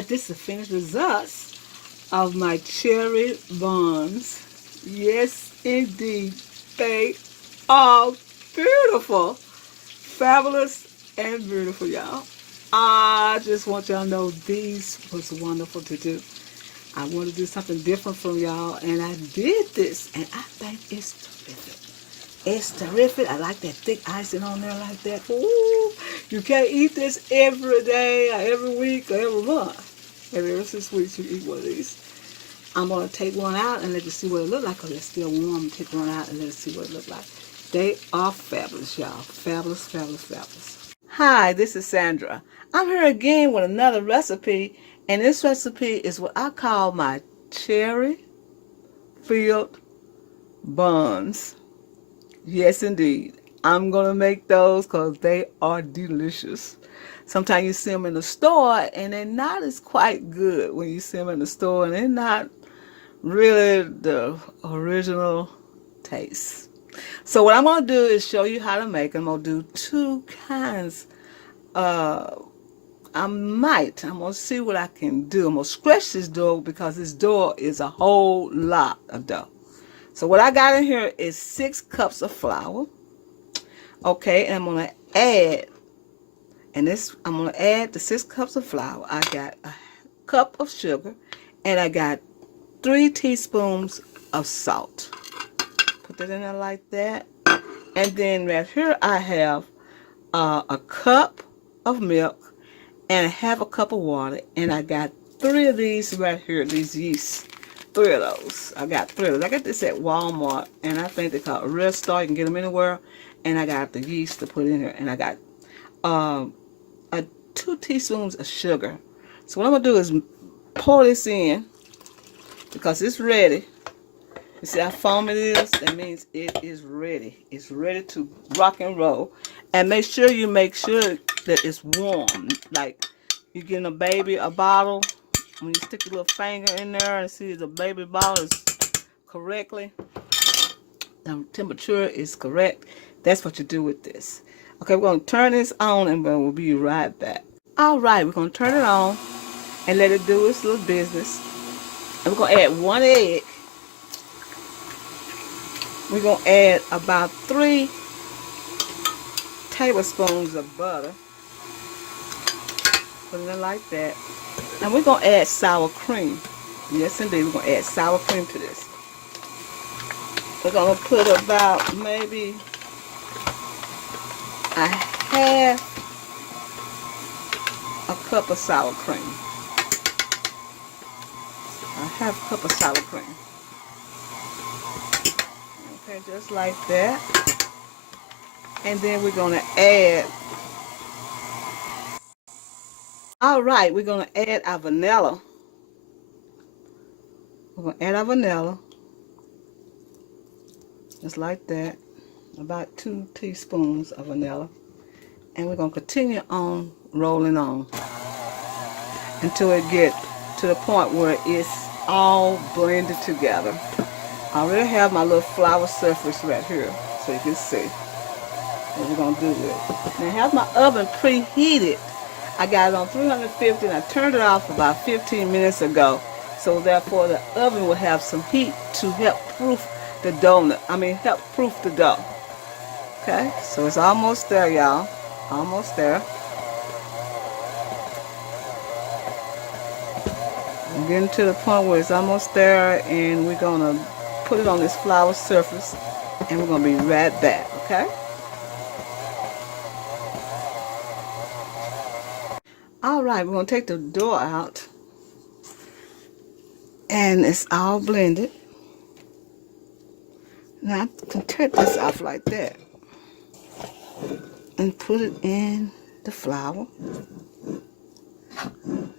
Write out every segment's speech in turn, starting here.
right, this is the finished results of my cherry buns. Yes, indeed. They are beautiful. Fabulous and beautiful, y'all. I just want y'all to know these was wonderful to do. I want to do something different from y'all, and I did this, and I think it's terrific. It's terrific. I like that thick icing on there like that. Ooh, you can't eat this every day, or every week, or every month. Every 6 weeks you eat one of these. I'm going to take one out and let you see what it look like, because it's still warm. Take one out and let us see what it look like. They are fabulous, y'all. Fabulous, fabulous, fabulous. Hi, this is Sandra. I'm here again with another recipe, and this recipe is what I call my cherry-filled buns. Yes, indeed. I'm going to make those because they are delicious. Sometimes you see them in the store, and they're not as quite good when you see them in the store, and they're not really the original taste. So what I'm going to do is show you how to make them. I'm going to do two kinds. I'm going to see what I can do. I'm going to stretch this dough because this dough is a whole lot of dough. So what I got in here is 6 cups of flour. Okay, and I'm going to add, I'm going to add the 6 cups of flour. I got a cup of sugar, and I got 3 teaspoons of salt. Put that in there like that. And then right here I have a cup of milk and half a cup of water. And I got 3 of these right here, these yeast. 3 of those. I got 3 of those. I got this at Walmart, and I think they're called Red Star. You can get them anywhere. And I got the yeast to put in here. And I got 2 teaspoons of sugar. So what I'm going to do is pour this in because it's ready. You see how foamy it is? That means it is ready. It's ready to rock and roll. And make sure that it's warm. Like you're getting a baby a bottle. When you stick your little finger in there and see the baby bottle is correctly, the temperature is correct. That's what you do with this. Okay, we're going to turn this on and we'll be right back. Alright, we're going to turn it on and let it do its little business. And we're going to add 1 egg. We're going to add about 3 tablespoons of butter. Put it in like that. And we're going to add sour cream. Yes, indeed, we're going to add sour cream to this. We're going to put about maybe a half a cup of sour cream. A half cup of sour cream. Okay, just like that. And then we're going to add, alright, we're going to add our vanilla. We're going to add our vanilla. Just like that. About 2 teaspoons of vanilla. And we're going to continue on rolling on until it gets to the point where it's all blended together. I already have my little flour surface right here so you can see what we're going to do with it. Now I have my oven preheated. I got it on 350 and I turned it off about 15 minutes ago. So therefore the oven will have some heat to help proof the help proof the dough. Okay, so it's almost there, y'all. Almost there. I'm getting to the point where it's almost there, and we're going to put it on this flour surface, and we're going to be right back, okay? Alright, we're going to take the dough out, and it's all blended. Now I can take this off like that and put it in the flour.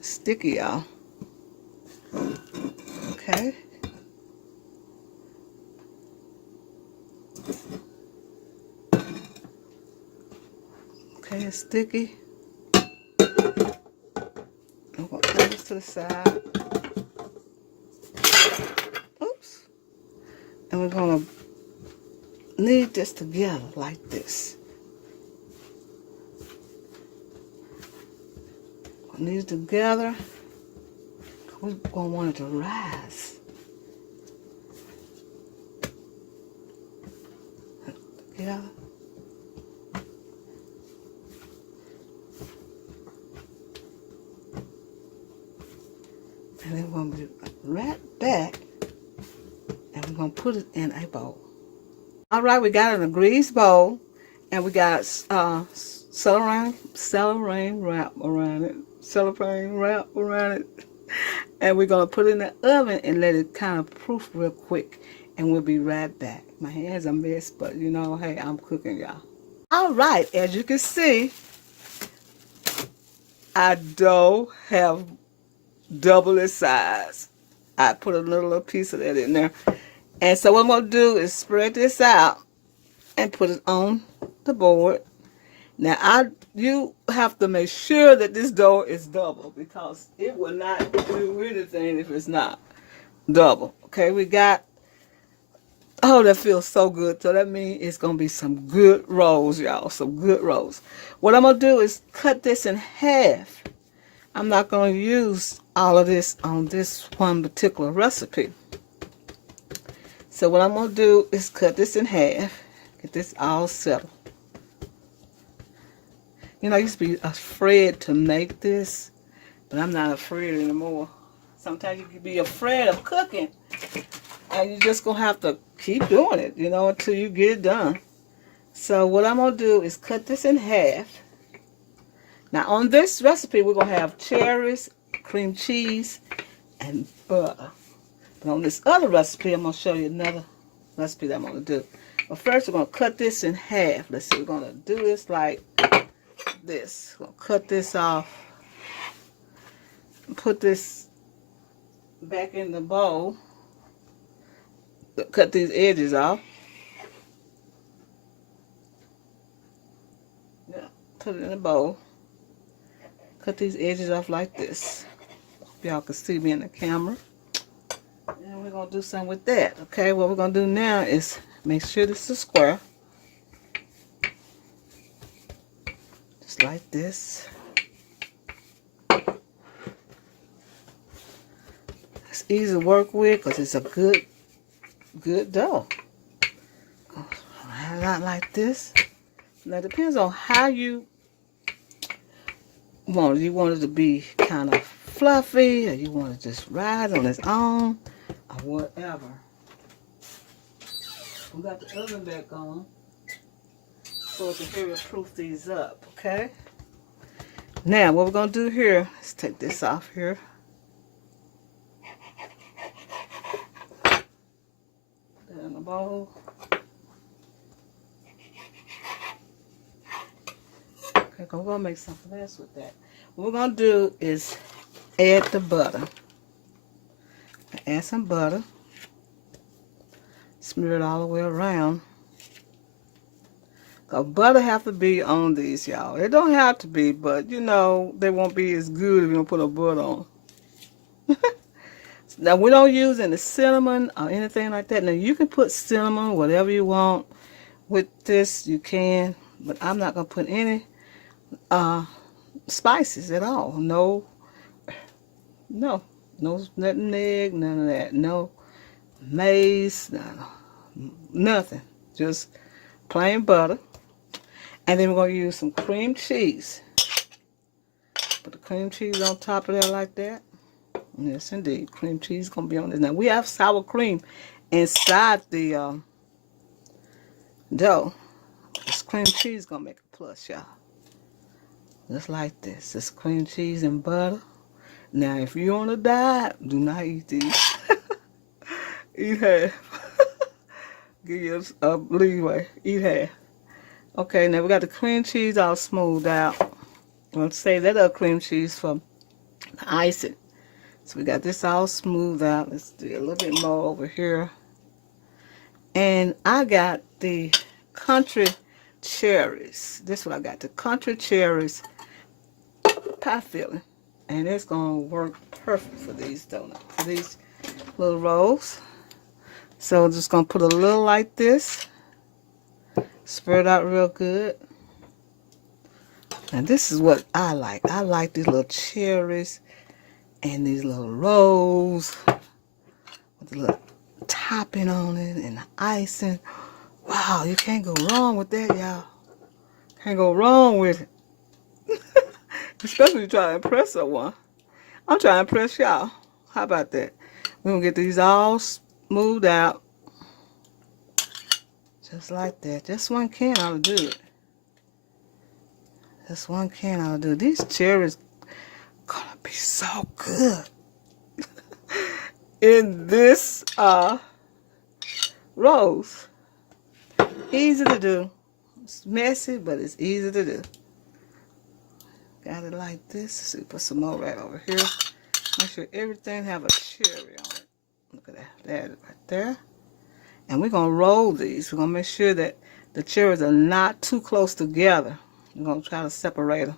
Sticky, y'all. Okay. Okay, it's sticky. I'm going to put this to the side. Oops. And we're going to knead this together like this. Knead it together we're gonna want it to rise. Yeah. And then we're gonna be right back, and we're gonna put it in a bowl. All right, we got it in a greased bowl, and we got cellophane wrap around it. Cellophane wrap around it. And we're going to put it in the oven and let it kind of proof real quick. And we'll be right back. My hands are messed, but you know, hey, I'm cooking, y'all. All right, as you can see, our dough have double its size. I put a little piece of that in there. And so what I'm going to do is spread this out and put it on the board. Now, you have to make sure that this dough is double, because it will not do anything if it's not double. Okay, we got, oh, that feels so good. So that means it's going to be some good rolls, y'all, some good rolls. What I'm going to do is cut this in half. I'm not going to use all of this on this one particular recipe. So what I'm going to do is cut this in half, get this all settled. You know, I used to be afraid to make this, but I'm not afraid anymore. Sometimes you can be afraid of cooking, and you're just going to have to keep doing it, you know, until you get it done. So what I'm going to do is cut this in half. Now, on this recipe, we're going to have cherries, cream cheese, and butter. But on this other recipe, I'm going to show you another recipe that I'm going to do. But first, we're going to cut this in half. Let's see, we're going to do this like this. We'll cut this off, put this back in the bowl, cut these edges off. Yeah, put it in the bowl, cut these edges off like this. Hope y'all can see me in the camera. And we're gonna do something with that. Okay, what we're gonna do now is make sure this is square, just like this. It's easy to work with because it's a good dough. Round it out like this. Now it depends on how you want it. You want it to be kind of fluffy, or you want it to just rise on its own, or whatever. We got the oven back on so we can hurry proof these up, okay? Now what we're gonna do here is take this off here. Put that in the bowl. Okay, we're gonna make something else with that. What we're gonna do is add the butter. Add some butter. Smear it all the way around. Cause butter have to be on these, y'all. It don't have to be, but you know, they won't be as good if you don't put a butter on. Now, we don't use any cinnamon or anything like that. Now, you can put cinnamon, whatever you want with this, you can. But I'm not going to put any spices at all. No nutmeg, none of that. No mace, nothing. Just plain butter. And then we're going to use some cream cheese. Put the cream cheese on top of there like that. Yes, indeed. Cream cheese is going to be on this. Now, we have sour cream inside the dough. This cream cheese is going to make a plus, y'all. Just like this. This cream cheese and butter. Now, if you're on a diet, do not eat these. Eat half. Give you a leeway. Eat half. Okay, now we got the cream cheese all smoothed out. I'm going to save that other cream cheese for the icing. So we got this all smoothed out. Let's do a little bit more over here. And I got the country cherries. This is what I got. The country cherries pie filling. And it's going to work perfect for these donuts. For these little rolls. So I'm just going to put a little like this. Spread out real good. And this is what I like. I like these little cherries. And these little rolls with the little topping on it and the icing. Wow, you can't go wrong with that, y'all. Can't go wrong with it. Especially if you try to impress someone. I'm trying to impress y'all. How about that? We're going to get these all smoothed out. Just like that. Just one can ought to do it. Just one can ought to do it. These cherries gonna be so good. In this rose. Easy to do. It's messy, but it's easy to do. Got it like this. Let's put some more right over here. Make sure everything have a cherry on it. Look at that. That right there. And we're going to roll these. We're going to make sure that the cherries are not too close together. We're going to try to separate them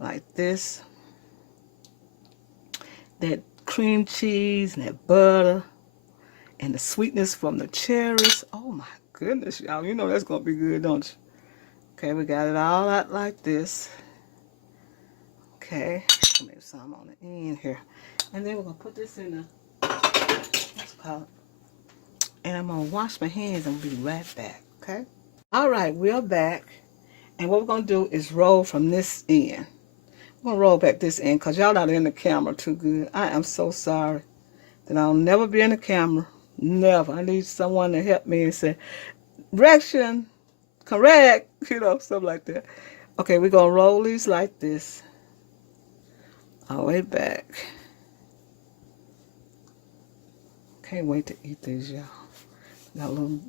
like this. That cream cheese and that butter and the sweetness from the cherries. Oh my goodness, y'all. You know that's going to be good, don't you? Okay, we got it all out like this. Okay, maybe some on the end here. And then we're going to put this in the, what's it called? And I'm going to wash my hands and be right back, okay? All right, we're back. And what we're going to do is roll from this end. I'm going to roll back this end because y'all not in the camera too good. I am so sorry that I'll never be in the camera. Never. I need someone to help me and say, direction, correct, you know, stuff like that. Okay, we're going to roll these like this. All the way back. Can't wait to eat these, y'all. Got a little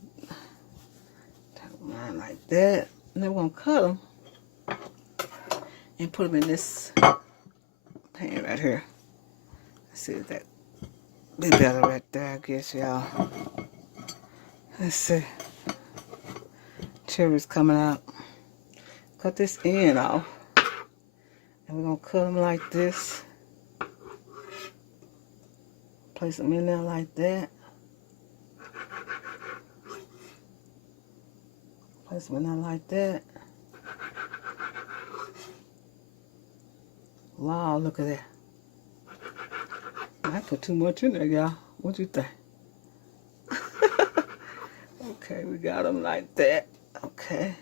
line like that. And then we're going to cut them and put them in this pan right here. Let's see if that be better right there, I guess, y'all. Let's see. Cherries coming out. Cut this end off. And we're going to cut them like this. Place them in there like that. Place them in there like that. Wow, look at that. I put too much in there, y'all. What you think? Okay, we got them like that. Okay.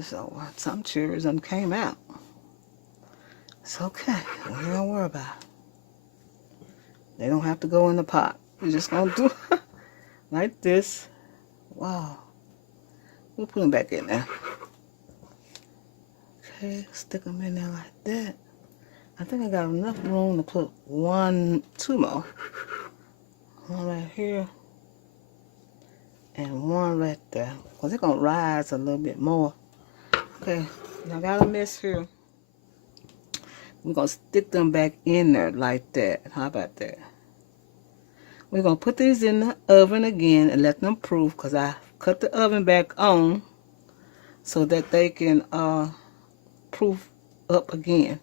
So some cherries done came out. It's okay. We ain't gonna worry about it. They don't have to go in the pot. We're just gonna do like this. Wow. We'll put them back in there. Okay, stick them in there like that. I think I got enough room to put two more. One right here. And one right there. Because it's going to rise a little bit more. Okay, now I got a mess here. We're going to stick them back in there like that. How about that? We're going to put these in the oven again and let them proof. Because I cut the oven back on so that they can proof up again.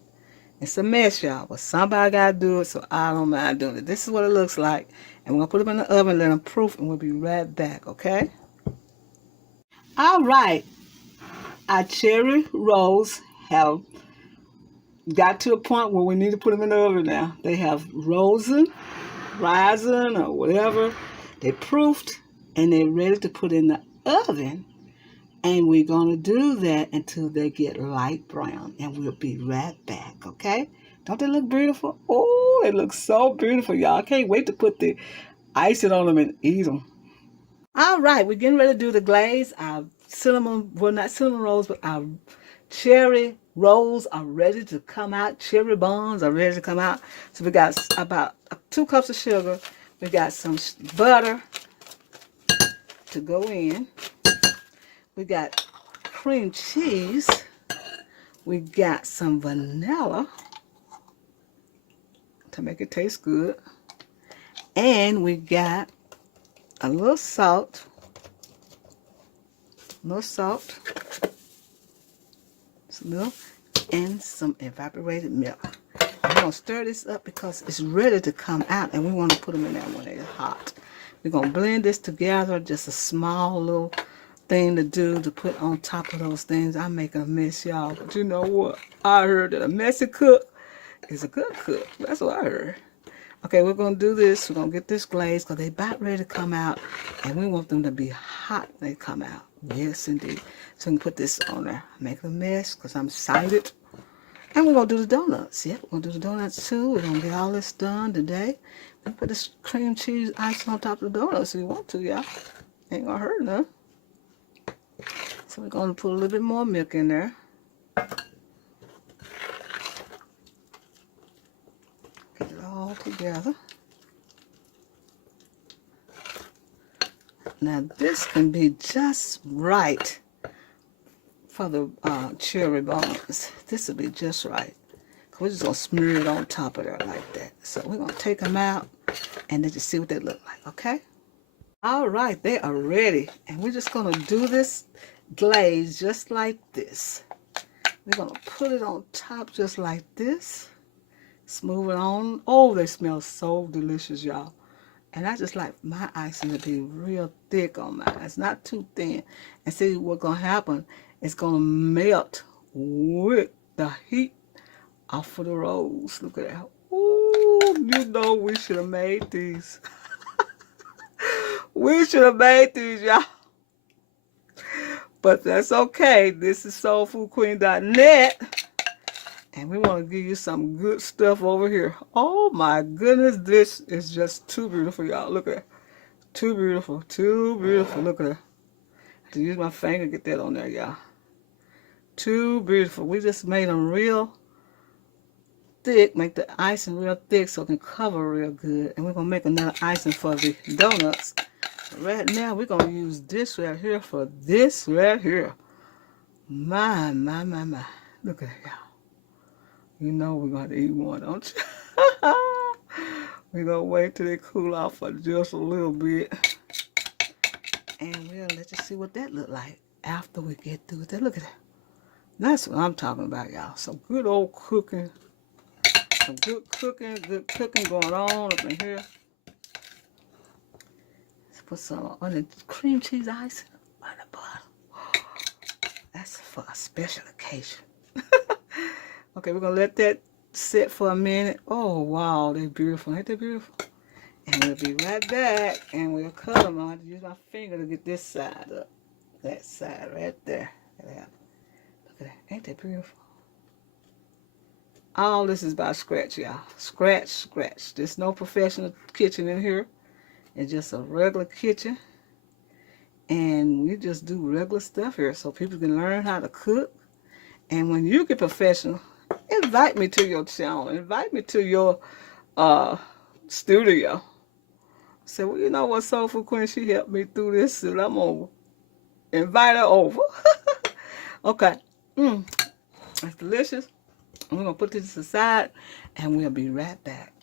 It's a mess, y'all, but somebody got to do it, so I don't mind doing it. This is what it looks like. And we're going to put them in the oven, let them proof, and we'll be right back, okay? All right. Our cherry rolls have got to a point where we need to put them in the oven now. They have rising, or whatever. They proofed, and they're ready to put in the oven. And we're going to do that until they get light brown. And we'll be right back, okay? Don't they look beautiful? Oh, they look so beautiful, y'all. I can't wait to put the icing on them and eat them. All right, we're getting ready to do the glaze. Our cinnamon, well, not cinnamon rolls, but our cherry rolls are ready to come out. Cherry buns are ready to come out. So we got about 2 cups of sugar. We got some butter to go in. We got cream cheese. We got some vanilla to make it taste good. And we got a little salt. Some milk, and some evaporated milk. We're going to stir this up because it's ready to come out, and we want to put them in there when it's hot. We're going to blend this together, just a small little thing to do to put on top of those things. I'm making a mess, y'all, but you know what? I heard that a messy cook is a good cook. That's what I heard. Okay, we're going to do this. We're going to get this glaze because they about ready to come out. And we want them to be hot when they come out. Yes, indeed. So we can put this on there. Make a mess because I'm excited. And we're going to do the donuts. Yep, we're going to do the donuts too. We're going to get all this done today. We put this cream cheese icing on top of the donuts if you want to, y'all. Ain't going to hurt none. So we're going to put a little bit more milk in there. Get it all together. Now this can be just right for the cherry buns. This will be just right. We're just going to smear it on top of there like that. So we're going to take them out and then just see what they look like, okay? All right, they are ready. And we're just going to do this glaze just like this. We're going to put it on top just like this. Smooth it on. Oh, they smell so delicious, y'all. And I just like my icing to be real thick on mine. It's not too thin. And see what's going to happen. It's going to melt with the heat off of the rolls. Look at that. Ooh, you know we should have made these. We should have made these, y'all. But that's okay. This is soulfoodqueen.net. And we want to give you some good stuff over here. Oh my goodness, this is just too beautiful, y'all. Look at that. Too beautiful. Too beautiful. Look at that. I have to use my finger to get that on there, y'all. Too beautiful. We just made them real thick. Make the icing real thick so it can cover real good. And we're going to make another icing for the donuts. Right now, we're going to use this right here for this right here. My. Look at that, y'all. You know we're going to eat one, don't you? We're going to wait till they cool off for just a little bit. And we'll let you see what that look like after we get through with that. Look at that. That's what I'm talking about, y'all. Some good old cooking. Some good cooking going on up in here. Let's put some on the cream cheese icing on the bottom. That's for a special occasion. Okay, we're going to let that sit for a minute. Oh, wow, they're beautiful. Ain't they beautiful? And we'll be right back, and we'll cut them. I have to use my finger to get this side up. That side right there. Look at that. Ain't that beautiful? All this is by scratch, y'all. Scratch. There's no professional kitchen in here. It's just a regular kitchen. And we just do regular stuff here so people can learn how to cook. And when you get professional, invite me to your channel. Invite me to your studio. Say, well, you know what, Soul Food Queen, she helped me through this, and I'm going to invite her over. Okay. That's delicious. I'm going to put this aside, and we'll be right back.